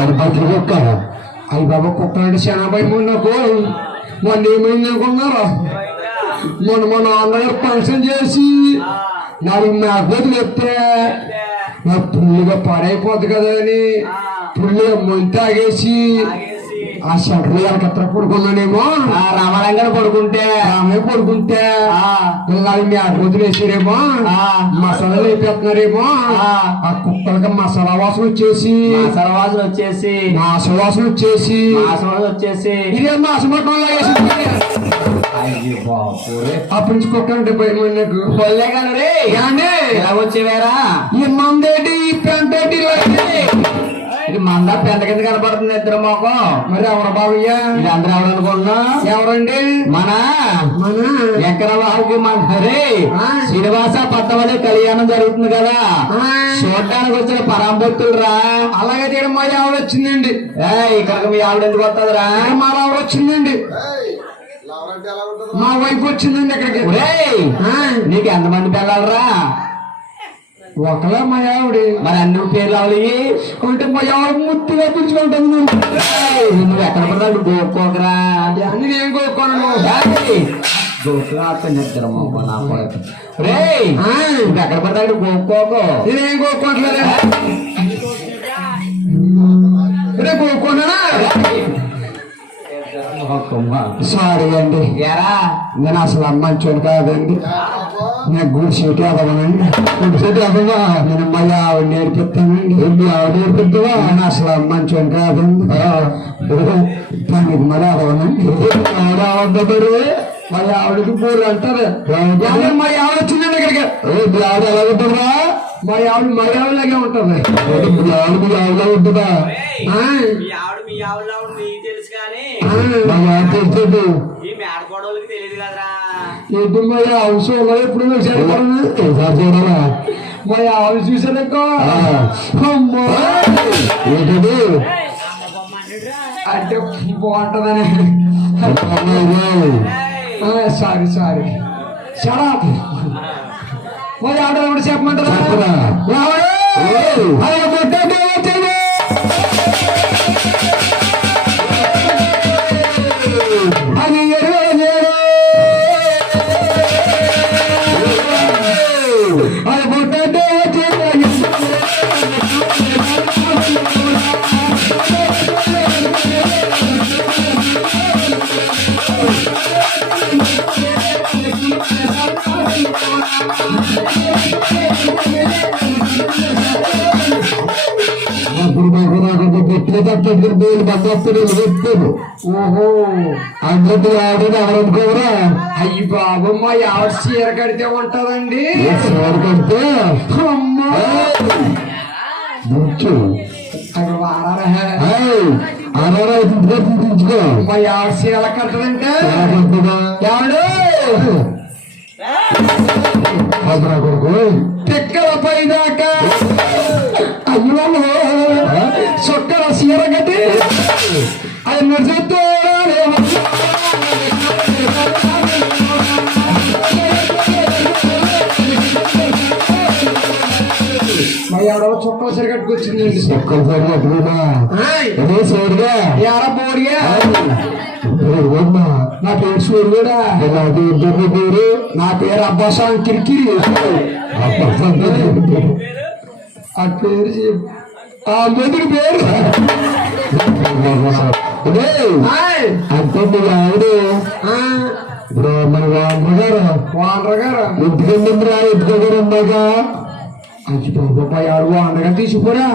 అది బతులు కుక్క. అవి బాబా కుక్క అంటే చాలా భయం నాకు. మొన్న ఏమైంది అనుకున్నారా? మన నాన్నగారు ఫంక్షన్ చేసి నాకు మేకపోతులు ఎత్తే నా పుల్లుగా పాడైపోద్ది కదా అని పుల్లుగా మొంతి తాగేసి ఆ షంకర్ ఎలకత్ర పడుకున్నానేమో. రామరంగా పడుకుంటే మేకపోతులు వేసారేమో, మసాలాలు వేపేస్తున్నారేమో. ఆ కుక్కలకి మసాలా వాసన వచ్చేసి ఇదే మాసమట్టం లాగేసింది. అప్పటి నుంచి కుక్క అంటే భయం నాకు. వచ్చేవారా ఈ మందేటి ఈ పెంటేటి ఇది మంద పెంట కింద కనపడుతుంది ఇద్దరు మొఖం. మరి ఎవరు బాబయ్య? ఇది అందరూ ఎవరు అనుకుంటున్నా? ఎవరండి? మన ఎక్కడ బాబుకి మనరే శ్రీనివాస పట్టవల్లి కళ్యాణం జరుగుతుంది కదా, చూడడానికి వచ్చిన పరాంభక్తులు రా. అలాగే తీయడం మా ఆవిడ వచ్చిందండి. ఇక్కడికి మీ ఆవిడ ఎందుకు వస్తుందిరా? మా ఆవిడ వచ్చిందండి, మా వైఫ్ వచ్చిందండి ఇక్కడికి. నీకు ఎంతమంది పిల్లలరా? ఒకలా మా ఆవిడ. మరి అన్ని పేర్లు అవలి అంటే మా ఆవిడ ముత్తుగా పిలుచుకుంటుంది. నువ్వు ఎక్కడ పడతాడు గోక్కోకరా? నేనేం కోరుకోను. ఎక్కడ పడతాడు గోక్కోకో? నేనేం కోరుకోవట్లేదు. కోరుకున్నానా? సారీ అండి, నేను అసలు అమ్మంచోడు కాదండి. నేను గుడిసేటి అదవనండి. గుడిసేటి అదవా నేను మళ్ళీ ఆవిడ నేర్పిస్తానండి. ఆవిడ నేర్పిద్దావా? నేను అసలు అమ్మంచోడు కాదండి. దానికి మళ్ళీ అదవనండి. ఆవిడ అవద్దరు మళ్ళీ ఆవిడకి పూలు అంటారు. మా ఆవిడ వచ్చిందండి ఇక్కడికి. ఆవిడ ఎలా ఉంటుందా? మా ఆవిడలాగే ఉంటుంది. ఆవిడ ఉంటుందా? తెలియదు కదరా. ఏంటి మా ఆవిడ చూడాలా? ఎప్పుడు చూడాలా? మా ఆవిడ చూసానక్కో ఏంటది అంటే బాగుంటుందని. సారీ చాలా మరి ఆవిడ కూడా చెప్పమంటారా? ఓహో అందరికి ఆవిడ ఎవరనుకోరా? అయ్యి బాబు మా ఆవిడ చీర కడితే ఉంటదండి. చీర కడితే మా ఆవిడ చీర కట్టదంటే ఎవడు కొడుకు పిక్కల పైదాకా అయ్యో చొక్కల చీర కట్టి అది నడుచుతో మా ఎవడో చొక్కల చీర కట్టుకొచ్చిందండి. చొక్కల చీర కట్టుకున్నా సోడిగా ఎర బోడిగా. నా పేరు సూర్యుడా. పేరు నా పేరు అబ్బాసాం కిరికిరి. ఆ పేరు ఆ మొదటి పేరు అంటే ఆవిడ ఇప్పుడు మన వానర్ గారు ఎందుకండి ఎందుకు ఉన్నాగా అది బాబాయ్ ఆడు వానగా తీసిపోరా.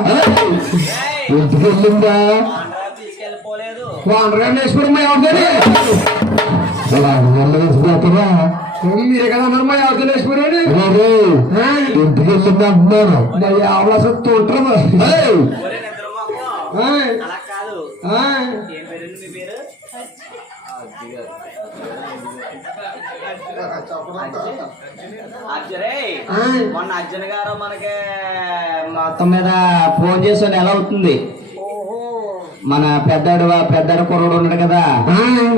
ఎందుకు వెళ్ళిందా? వానర్ గారు వేసిపోరు మా ఎవరిదని వేసిపోతారా? మీరే కదా అన్నారు మా ఎవరితో వేసిపోయాడు. ఎందుకు వెళ్ళిందా అంటున్నారు. మా ఆవిడ అసలు తోటరా. మొన్న అర్జున్ గారు మనకి మొత్తం మీద ఫోన్ చేసాను. ఎలా అవుతుంది? మన పెద్దాడు కుర్రోడు ఉన్నాడు కదా,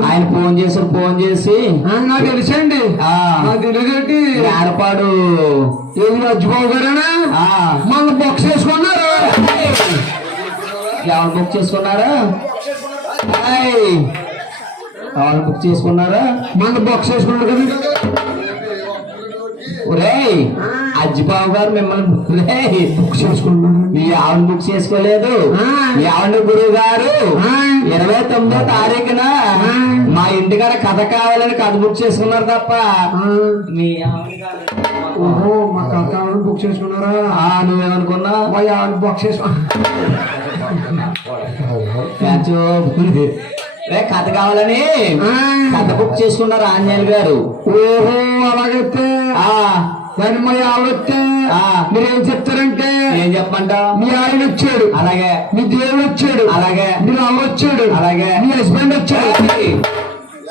ఆయన ఫోన్ చేసి నాకు తెలుసండి. ఆడపాడు ఏది రజ్జుబాబు గారేనా? మళ్ళీ బాక్స్ వేసుకున్నారు. ఎవరు బుక్ చేసుకున్నారా? ఎవరు బుక్ చేసుకున్నారా? మన బాక్స్ వేసుకున్నాడు కదా. ఒరేయ్ అజ్జిబాబు గారు మిమ్మల్ని బుక్ చేసుకున్నాను. మీ ఆవిడ బుక్ చేసుకోలేదు. మీ ఆవిడ గురువు గారు 29వ తారీఖున మా ఇంటికాడ కథ కావాలని కథ బుక్ చేసుకున్నారు తప్ప మీ ఆవిడ గారు. ఓహో మా కథ బుక్ చేసుకున్నారా? నువ్వేమనుకున్నా? మా ఆవిడ బాక్స్ కథ కావాలని కథ బుక్ చేసుకున్నారు ఆంజనేయులు గారు. ఓహో అలాగైతే కానీ మా ఆవిడ వస్తే మీరేం చెప్తారంటే? ఏం చెప్పమంటావు? మీ ఆయన వచ్చాడు, అలాగే. మీ దేవుడు వచ్చాడు, అలాగే. మీ రావు వచ్చాడు, అలాగే. మీ హస్బెండ్ వచ్చాడు.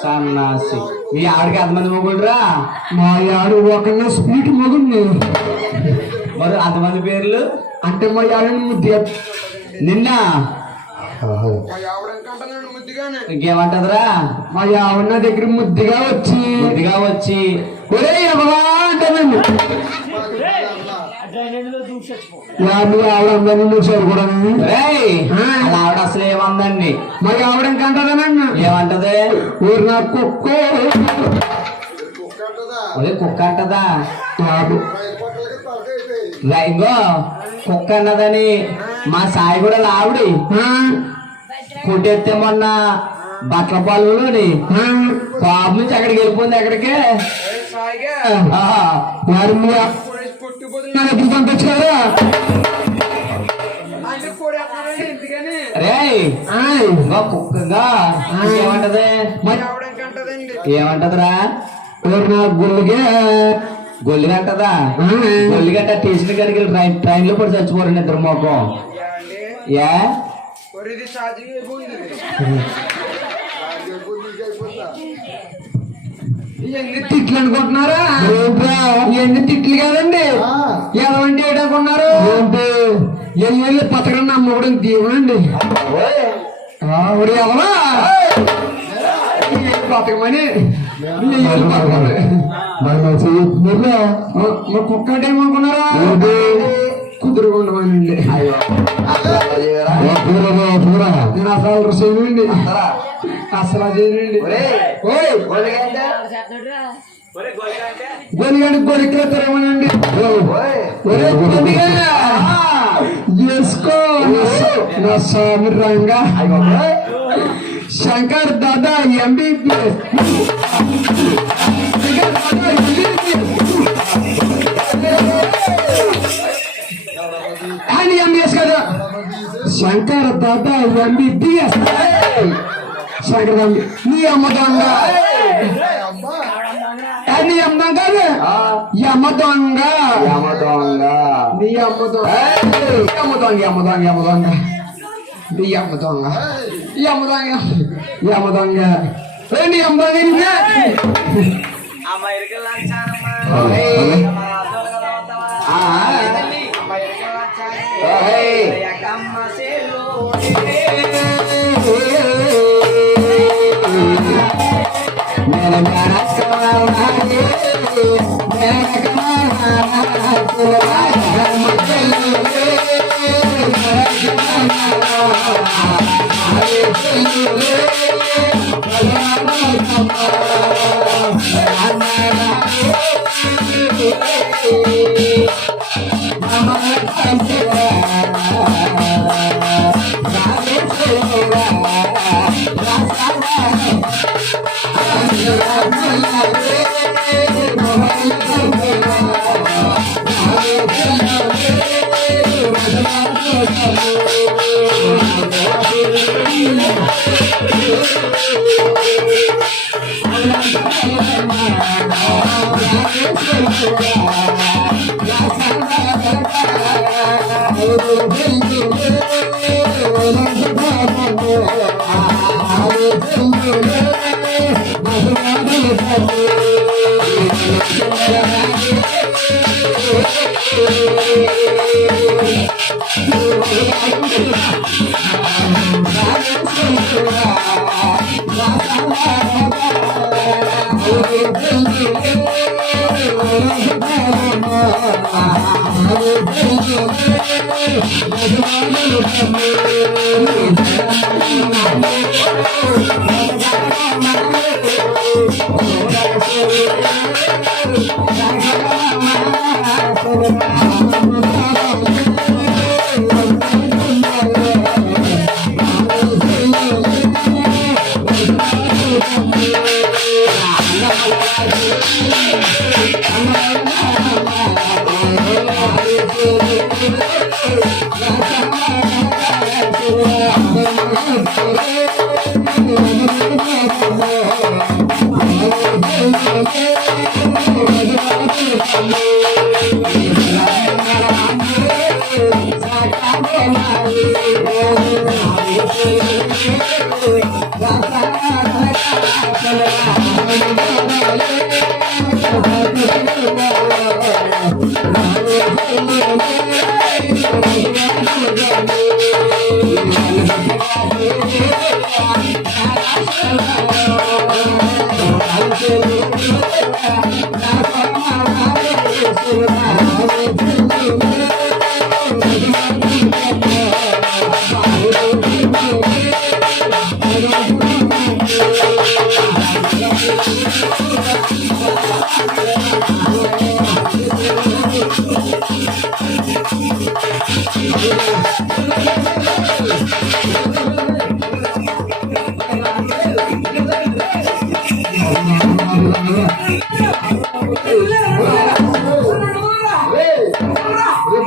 సన్నాసి. మీ ఆవిడకి ఎంతమంది మొగుడురా? మా ఆవిడ ఒకన్నా స్పీడ్ మొగుంది. మరి అంతమంది పేర్లు అంటే మా ఆవిడ ముద్దు నిన్న ఇంకేమంటదిరా? మా ఆవిడ నా దగ్గర ముద్దుగా వచ్చి ఒరే ఎవరా అంటానండి. మీ ఆవిడ అందరినీ చూసారు కూడా. ఆవిడ అసలు ఏమందండి? మా ఆవిడ ఇంకంటదనండి. ఏమంటది? ఊరు నా కుక్క కుక్క అంటదా? రైగో కుక్క అన్నదని మా సాయి కూడా ఆవిడి కొట్టేస్తే మొన్న బట్టల పాలులోని పాప నుంచి అక్కడికి వెళ్ళిపోయింది. ఎక్కడికే పంపించారా? రే కుక్కగా ఏమంటది? ఏమంటదిరా? గొల్లి గంటదా? గొల్లి గంట స్టేషన్ కాడికి ట్రైన్ లో పడి చచ్చిపోరండి ఇద్దరు మొఖం. ఏ ఎన్ని తిట్లు అనుకుంటున్నారా? ఎన్ని తిట్లు కాదండి. ఎలాంటి ఏడనుకున్నారు? ఎన్ని పథకం అమ్మకూడదు దేవుడండి. ఎవరా బతకమని కుక్క అంటే ఏమనుకున్నారా? కుదురుకుండమనండి. నేను అసలు చేయనండి, అసలు చేయనండి. గొలిగండి గొలికెత్తారేమోనండి. చేసుకో నా స్వామి రంగా శంకర్ దాదా ఎంబీబీఎస్. ఆయన ఎంబీఎస్ కదా. శంకర్ దాదా ఎంబీబీఎస్. శంకర్ నీ అమ్మ దొంగ, నీ అమ్మ కాదు అమ్మ దొంగ, నీ అమ్మ దొంగ, అమ్మ దొంగ, అమ్మ దొంగ, అమ్మ దొంగ, నీ అమ్మ దొంగ, ఈ అమ్మ దొంగ, ఈ అమ్మ దొంగ, నీ అమ్మ దొంగ.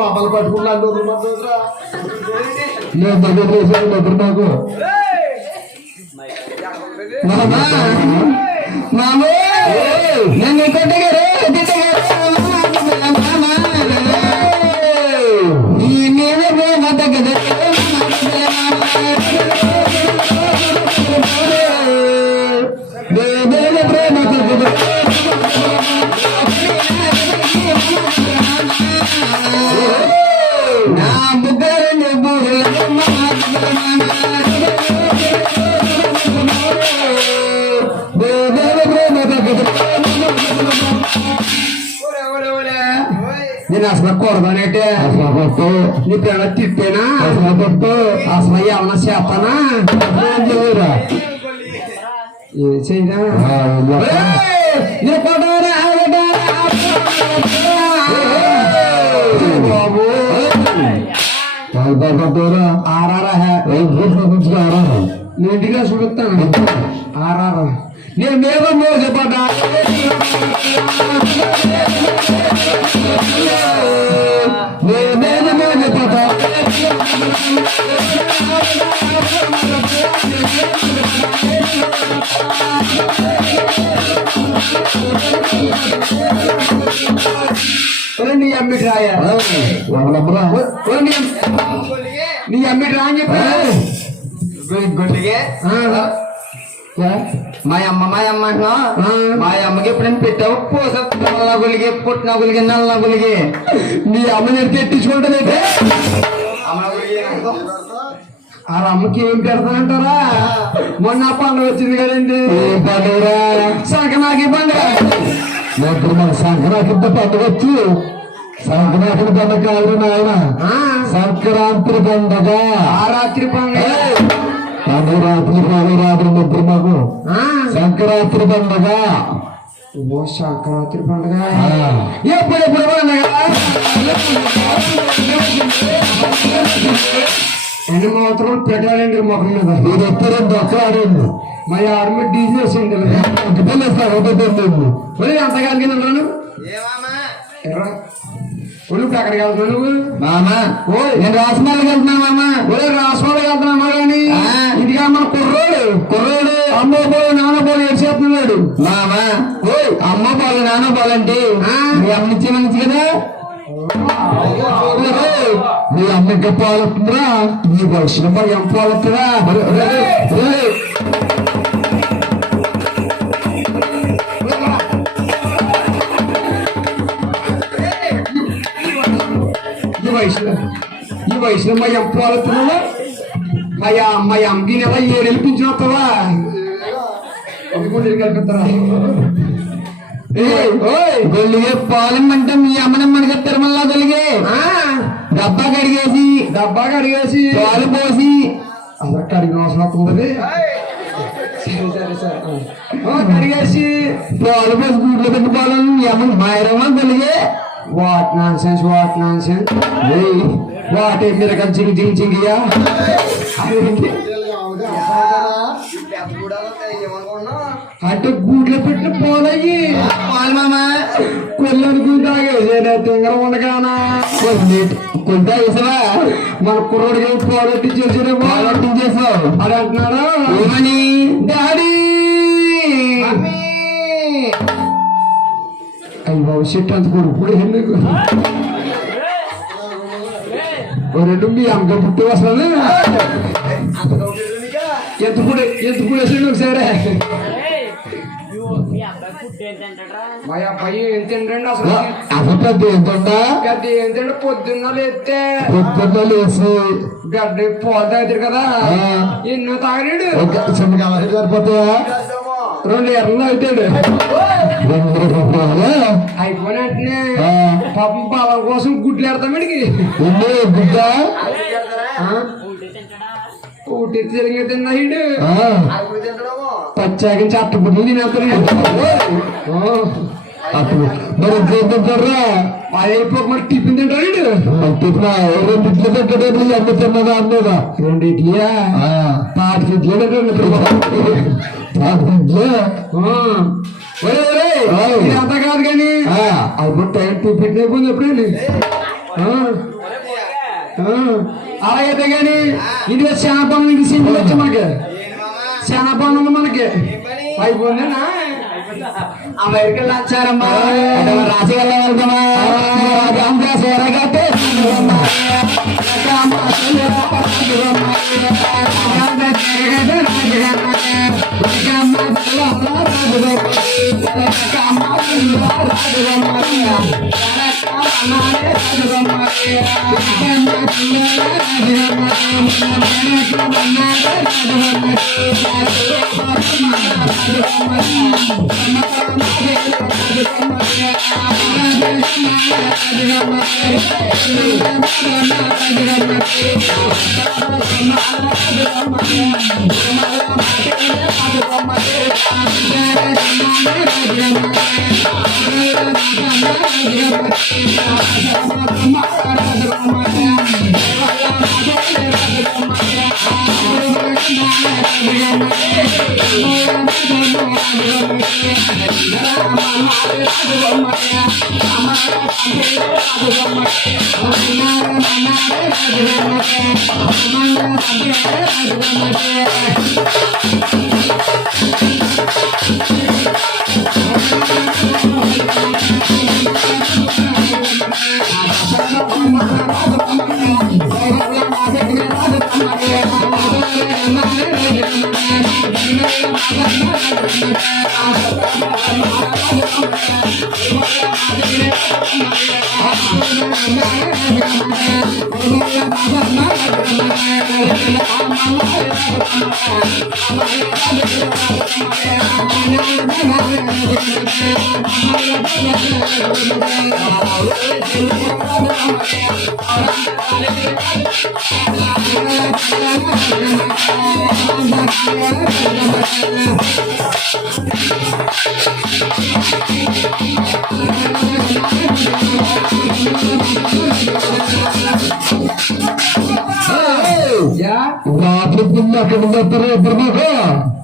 పాపాలు పట్టుకున్నాను నాకు నన్ను కొట్టగారు నీ మీద ప్రేమ తగ్గదు ప్రేమ తగ్గదు నా ముగ్గురు నేను అసలు కూడదనేటే అసలు కొట్టు నీ పిల్ల తిట్టేనా అసలు కొట్టు అసలు ఏమన్నా చేస్తానా చేయనా బాబు ఆరారా నీటిగా చూపిస్తాను ఆరారా నేను మీద మోసపడ్డా నేను మోసపడ్డా నీ అమ్మిటి రాయా నీ అమ్మిటి రా అని చెప్పి గొడ్డిగే మా అమ్మ అంటున్నా మా అమ్మకి ఎప్పుడైనా పెట్టావు పూస నల్ల గులిగి పుట్టిన గులిగి నల్ల గులిగి నీ అమ్మని తెట్టించుకుంటుంది ఆ అమ్మకి ఏం పెడతానంటారా మొన్న పండుగ వచ్చింది కదండి పండుగ సంక్రాంతి పండుగ మన సంక్రాంతి పండుగ వచ్చి సంక్రాంతి పండుగ కాదు నాయన సంక్రాంతి పండుగ ఆ రాత్రి పండుగ రాత్రి ముగ్గురు మాకు సంక్రాంతి పండుగ సంక్రాంతి పండుగ ఎప్పుడెప్పుడు పండుగ ఎన్ని మాత్రం పెట్టాలండి మొహం మీద మీరు ఎప్పుడండి ఒక్కడండి మా ఆర్మీ డీజేసింది అంతకాలకి ఉన్నాను ఒళ్ళు అక్కడికి వెళ్తున్నావు నువ్వు మామా ఓ నేను రాసమాలకి వెళ్తున్నాను మామా ఓ రాసమాలకి వెళ్తున్నామా కానీ ఇంటికా మన కుర్రోడు అమ్మ పోలు నాన్న పోలు ఏడ్చేస్తున్నాడు మామా ఓ అమ్మ పోలు నాన్న పోలంటే మీ అమ్మనిచ్చి మంచి కదా మీ అమ్మకి పాలుతుందిరా ఈ వర్షం ఏం పాలుతుందా ఈ వయసులో మా అమ్మ పాలుతున్నావా మా అమ్మకి నెల ఏడేళ్ళు పింఛనొస్తావా కల్పిస్తారా గొల్లిగే పాలెమ్మంటే మీ అమ్మనమ్మడిగా తిరుమల గొలిగే డబ్బా కడిగేసి పాలు పోసి అందరు కడిగిన అవసరం అవుతుంది కడిగేసి పాలు పోసి గుడ్లు పెట్టుకోవాలని ఏమన్నా మాయరమ్మా తెలిగే వాట్ నాన్ సెన్స్ వాటే మీరు చింగియా అంటే గూట్లో పెట్టిన పోలయ్యి పాలు మామ కొల్లరికి తాగేసేనా తింగర ఉండగానా కొంత వేసావా మన కుర్రోడికి పాలెట్టించేసావు అని అంటున్నాడా ఏమని డాడీ అయ్యి బాబు చెట్టు అంత కొడుకు ఎందుకు రెండు మీ అమ్మ పుట్టి వస్తుంది ఎంత కూడా వేసాడు ఒకసారి మా అబ్బాయి ఏం తింటండి అసలు పెద్ద ఏంటంటే పొద్దున్న లేస్తే గడ్డ పాలు తాగుతారు కదా ఎన్నో తాగలేడు సరిపోతాయా 2 ఎర్రలు అవుతాడు అయిపోయిన వెంటనే పాపం బలం కోసం గుడ్లు ఎడతాం ఇడికి గుడ్డ ఊటి తిరిగి తిన్నాడు పచ్చాకి చెత్త గుడ్లు తినేస్తాడు మరి తింటారా అది అయిపోక మరి టిఫిన్ తింటాడు టిఫిన్ 2 ఇడ్లీ తింటాడు అమ్మ తిన్నదా అన్నదా 2 ఇడ్లీయా 5 ఇడ్లీ అంత కాదు కానీ అప్పుడు టైం టిఫిన్ అయిపోయింది ఎప్పుడండి అలాగైతే కానీ ఇది శానపానం ఇంటి సింపుల్ వచ్చి మనకి శానపానం ఉంది మనకి అయిపోయిందేనా అమెరికా వచ్చారమ్మా రాజకీయాల్లో వెళ్తామా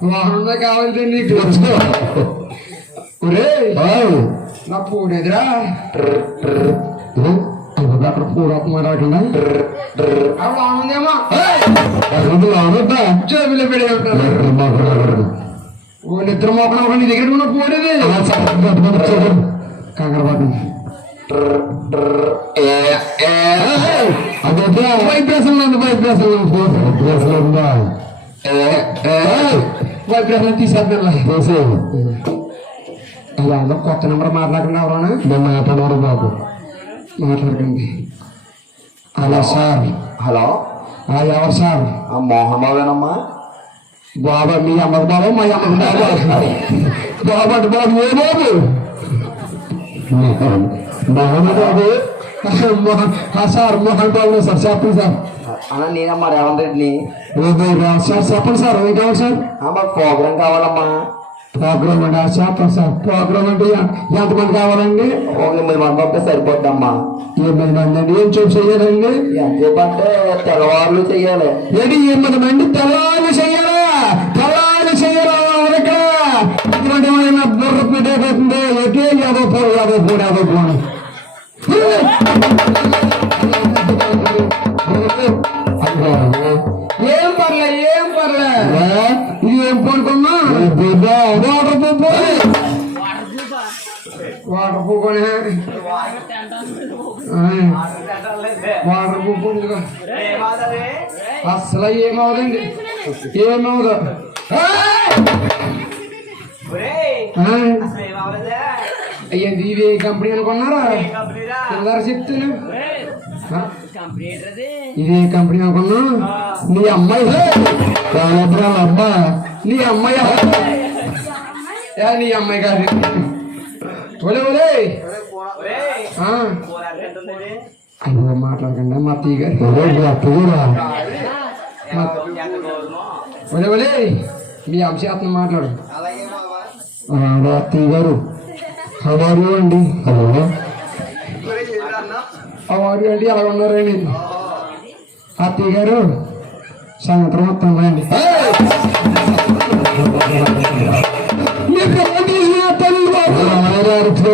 వాహనంలో కావాలి నీకు నా పూడేదిరా అక్కడ పూడకుండా రాకుండా వాహనందేమో చెవిలో పెడే ఓ నిద్ర మోకడం నీ దగ్గర ఉన్న పూడేది కంగారు పడ్డం అదే వైబ్రేషన్ తీసేద్దాం అలా కొత్త నెంబర్ మాట్లాడకుండా ఎవరన్నా నేను మాట్లాడరు బాబు మాట్లాడకండి హలో సార్ హలో ఎవరు సార్ మోహన్ బాబేనమ్మా బాబా మీ అమ్మకు బాబా మా అమ్మకు బాబా బాబు అంటే బాబు ఏ బాబు మోహన్ బాబు సార్ మోహన్ బాబు సార్ చెప్పండి సార్. అన్న నేనమ్మా రేవంత్ రెడ్డిని. సార్ చెప్పండి సార్ ఏం కావాలి సార్? మాకు ప్రోగ్రాం కావాలమ్మా. ప్రోగ్రామ్ అండి చెప్పండి సార్. ప్రోగ్రామ్ అంటే ఎంతమంది కావాలండి? ఒక 8 మంది పంపితే సరిపోద్దమ్మా. 8 మంది అండి. ఏం చూపు చెయ్యాలండి? ఎంతసేపంటే తెల్లవారులు చెయ్యాలి. ఏంటి 8 మంది తెల్లవారు చెయ్యాలా? తెల్లవారు చెయ్యాలా? ఇటువంటి బుర్ర పెట్టేపోతుంది. ఎటే యాదో పోని ఏం పర్లే ఇది ఏం పడుకున్నా వాటర్ పూకొని వాటర్ పూపు అసలు ఏమవుదండి ఏమవుదు అయ్యా ఇది ఏ కంపెనీ అనుకున్నారా? అందరు చెప్తాను ఇదే కంపెనీ అనుకున్నా. నీ అమ్మాయి అబ్బా నీ అమ్మాయి నీ అమ్మాయి కాదు. ఒలే ఒలే అయ్యో మాట్లాడకండి మా అత్తయ్య గారు. ఒలే ఒలే మీ అంశాత్మ మాట్లాడు. అత్తయ్య గారు హవారు అండి. హలో హవారు అండి అలా ఉన్నారండి. అత్తయ్య గారు సాయంత్రం మొత్తం రండి. మీ పిల్లలు తీసుకుని వస్తాను బాబు.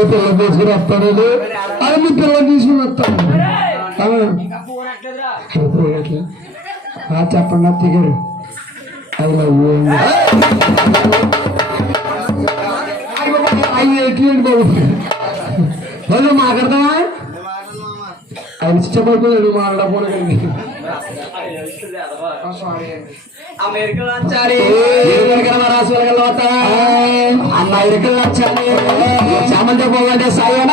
పిల్లలు తీసుకుని వస్తాడు. అది మీ పిల్లలు తీసుకుని వస్తాను. చెప్పండి అత్తయ్య గారు. అది ఎట్లేండి బాబు వాళ్ళు మాట్లాడతావా? ఆయన ఇష్టపడుతుంది మాట్లాడకపోనండి. అమెరికా వచ్చాలి అన్న ఇరుకలు వచ్చాలి చామంతి పోవంటే సాయన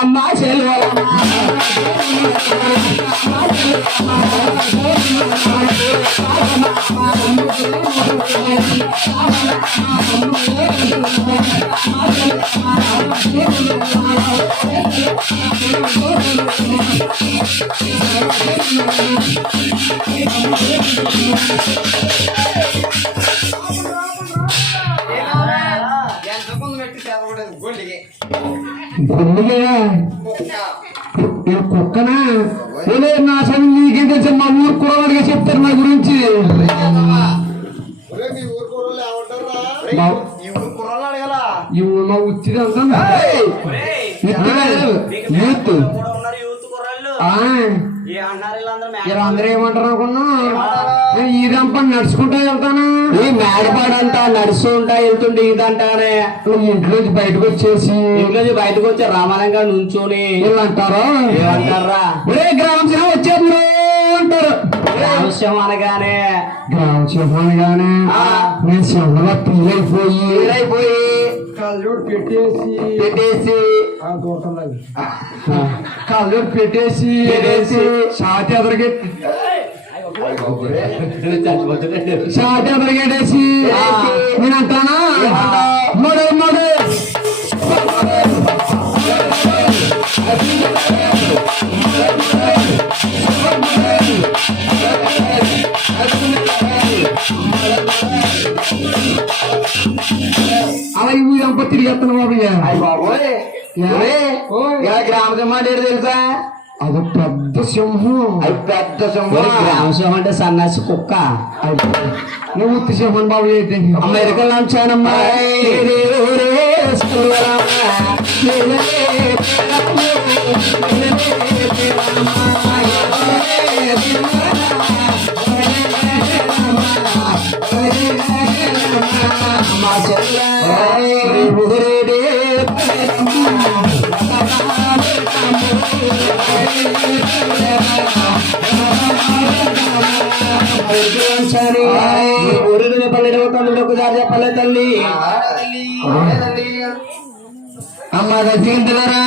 అమ్మ చెల్వ కుక్కనా నా సరే నీకేం తెలుసు? మా ఊరు కురవాడిగా చెప్తారు నా గురించి. ఈ ఊరు మా ఉత్తిది అంతా యూత్ వీళ్ళందరూ ఏమంటారు అనుకున్నా? ఇదంపా నడుచుకుంటా వెళ్తాను. ఈ మేడపాడంతా నడుస్తుంటా వెళ్తుంటే ఇదంటానే. ఇంట్లోంచి బయటకు వచ్చేసి బయటకు వచ్చి రామానంగా నుంచోని వీళ్ళు అంటారా? ఏమంటారా? గ్రామ సేవ వచ్చేది అంటారు. గ్రామస్యం అనగానే నేను సింహంగా పిల్లైపోయి కళ్ళోడు పెట్టేసి కళ్ళోడు పెట్టేసి షాటి ఎదరగెట్టేసి నేను అంటానా మొడే అలా ఈ దంపతి తిరిగేస్తాను బాబు. గ్రామ సమాడేరు తెలుసా? అది పెద్ద సింహం. అది పెద్ద సింహం. గ్రామ సింహం అంటే సన్నాసి కుక్క. నువ్వు ఉత్తి సింహం బాబు ఏంటి? అమెరికన్ లంచానమ్మా. ఊరిని పల్లెడు తల్లి ఒకసారి చెప్పలే తల్లి. అమ్మ దర్శించగలరా?